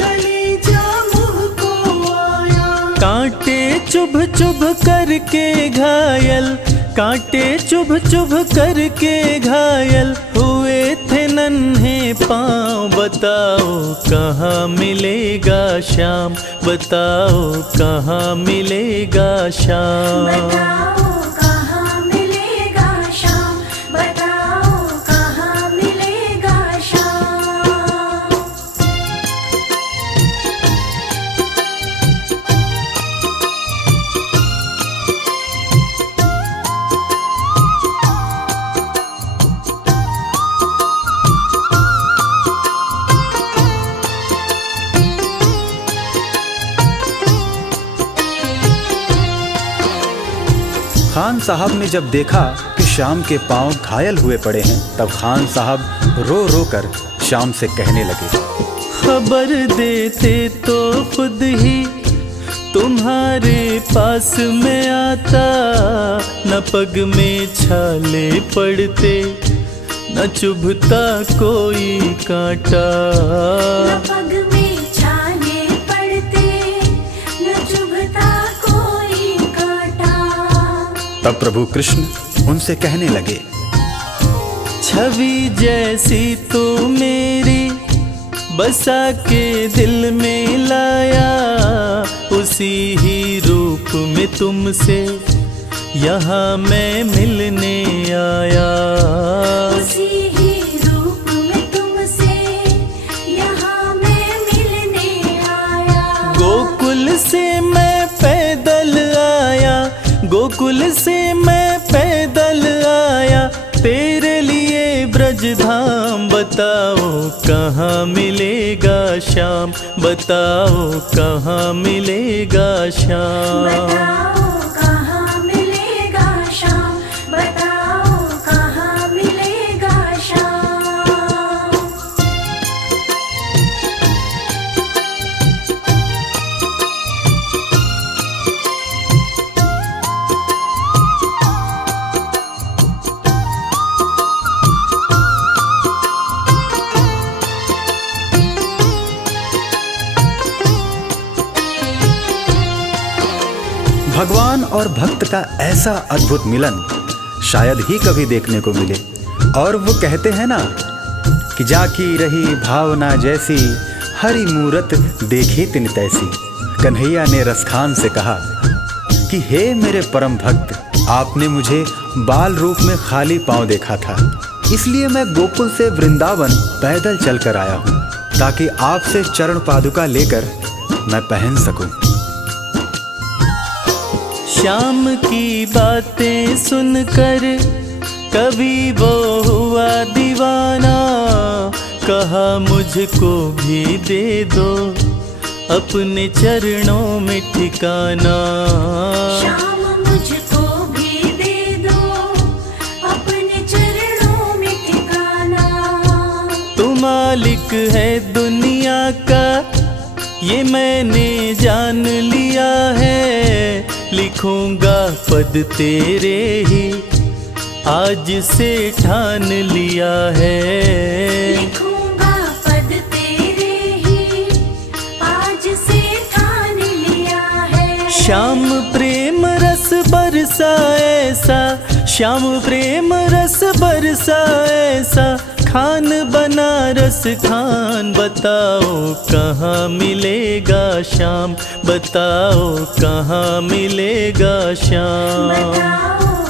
कलेजा मुँह को आया। कांटे चुभ चुभ करके घायल, कांटे चुभ चुभ करके घायल हुए थे नन्हे पाँव। बताओ कहाँ मिलेगा श्याम, बताओ कहाँ मिलेगा श्याम। बताओ कहाँ मिलेगा श्याम, बताओ कहाँ मिलेगा श्याम। खान साहब ने जब देखा कि श्याम के पांव घायल हुए पड़े हैं, तब खान साहब रो रो कर श्याम से कहने लगे, खबर देते तो खुद ही तुम्हारे पास में आता। न पग में छाले पड़ते, न चुभता कोई कांटा। न पग में छाले पड़ते, न चुभता कोई कांटा। तब प्रभु कृष्ण उनसे कहने लगे, छवि जैसी तू मेरी बसा के दिल में लाया, उसी ही रूप में तुमसे यहाँ मैं मिलने आया। उसी ही रूप में तुमसे यहाँ मैं मिलने आया। गोकुल से मैं पैदल आया, गोकुल से मैं पैदल आया, तेरे लिए ब्रजधाम। बताओ कहाँ मिलेगा श्याम, बताओ कहाँ मिलेगा श्याम। बताओ कहाँ मिलेगा श्याम, बताओ कहाँ मिलेगा श्याम। भगवान और भक्त का ऐसा अद्भुत मिलन शायद ही कभी देखने को मिले। और वो कहते हैं ना कि जाकी रही भावना जैसी, हरि मूरत देखी तिन तैसी। कन्हैया ने रसखान से कहा कि हे मेरे परम भक्त, आपने मुझे बाल रूप में खाली पांव देखा था, इसलिए मैं गोकुल से वृंदावन पैदल चलकर आया हूँ, ताकि आपसे चरण पादुका लेकर मैं पहन सकूं। श्याम की बातें सुनकर कभी वो हुआ दीवाना, कहा मुझको भी दे दो अपने चरणों में ठिकाना। श्याम मुझको भी दे दो अपने चरणों में ठिकाना। तू मालिक है दुनिया का ये मैंने जान लिया है, लिखूंगा पद तेरे ही आज से ठान लिया है। लिखूंगा पद तेरे ही आज से ठान लिया है। श्याम प्रेम रस बरसा ऐसा, श्याम प्रेम रस बरसा ऐसा, ठान बनारस खान, बताओ कहाँ मिलेगा श्याम, बताओ कहाँ मिलेगा श्याम। बताओ